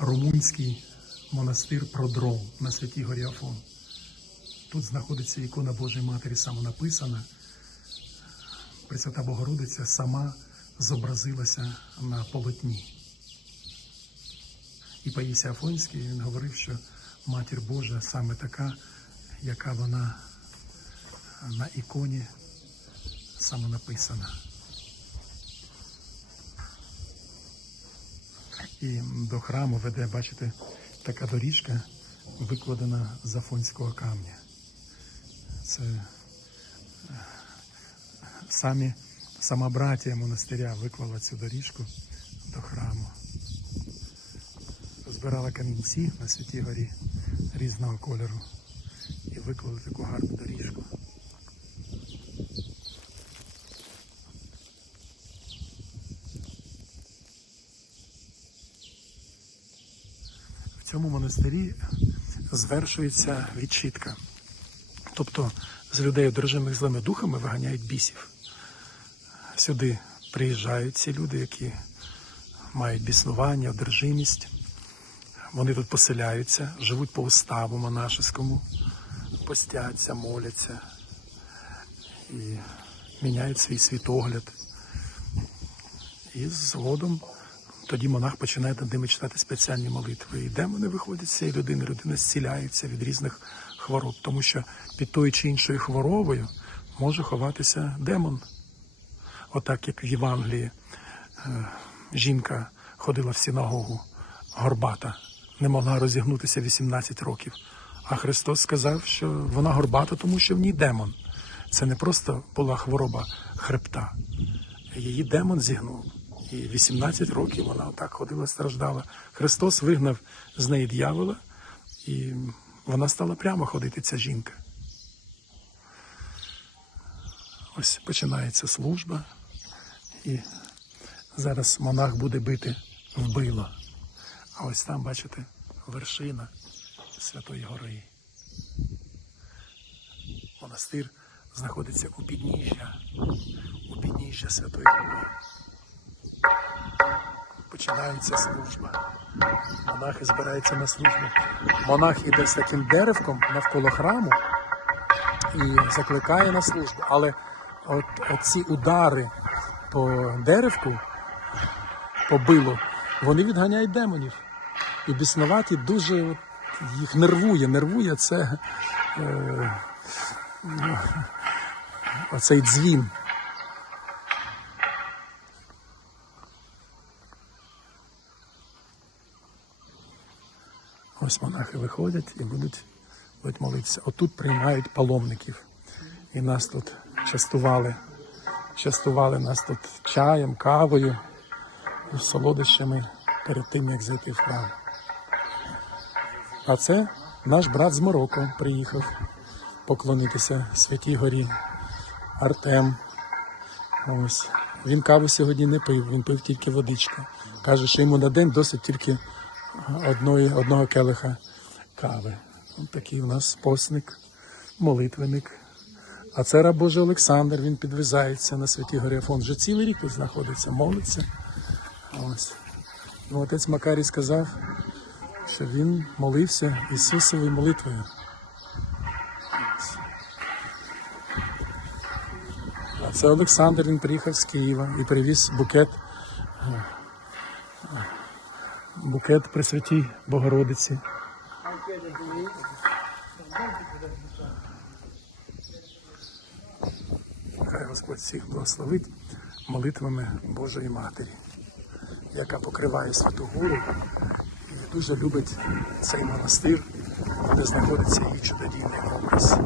румунський монастир Продром на Святій Горі Афон. Тут знаходиться ікона Божої Матері самонаписана. Пресвята Богородиця сама зобразилася на полотні. І Паїсій Афонський він говорив, що Матір Божа саме така, яка вона на іконі самонаписана. І до храму веде, бачите, така доріжка, викладена з афонського камня. Це е, самі, сама братія монастиря виклала цю доріжку до храму. Збирала камінці на святій горі різного кольору і виклали таку гарну доріжку. Цьому монастирі звершується відчітка. Тобто з людей, одержимих злими духами, виганяють бісів. Сюди приїжджають ці люди, які мають біснування, одержимість. Вони тут поселяються, живуть по уставу монашеському, постяться, моляться і міняють свій світогляд. І згодом тоді монах починає над ними читати спеціальні молитви. І демони виходять з цієї людини, людина зціляється від різних хвороб, тому що під тою чи іншою хворобою може ховатися демон. Отак, як в Євангелії е, жінка ходила в синагогу горбата, не могла розігнутися 18 років. А Христос сказав, що вона горбата, тому що в ній демон. Це не просто була хвороба хребта. Її демон зігнув. І 18 років вона отак ходила, страждала. Христос вигнав з неї дьявола, і вона стала прямо ходити, ця жінка. Ось починається служба, і зараз монах буде бити вбило. А ось там, бачите, вершина Святої Гори. Монастир знаходиться у підніжжя, у підніжжя Святої Гори. Починається служба. Монахи збираються на службу. Монах іде з таким деревком навколо храму і закликає на службу. Але от, оці удари по деревку, по билу, вони відганяють демонів. І біснуваті дуже от, їх нервує. Нервує це е, оцей дзвін. Ось монахи виходять і будуть, молитися. Отут приймають паломників. І нас тут частували. Частували нас тут чаєм, кавою, солодощами перед тим, як зайти в храм. А це наш брат з Марокко приїхав поклонитися Святій Горі. Артем. Ось. Він каву сьогодні не пив, він пив тільки водичку. Каже, що йому на день досить тільки одної, одного келиха кави. Такий у нас постник, молитвенник. А це раб Божий Олександр, він підвизається на Святій Горі Афон. Вже цілий рік тут знаходиться, молиться. Ось. Ну, отець Макарій сказав, що він молився Ісусовою молитвою. А це Олександр, він приїхав з Києва і привіз букет букет при святій Богородиці. Хай Господь всіх благословить молитвами Божої Матері, яка покриває Святу Гору і дуже любить цей монастир, де знаходиться її чудодійний образ.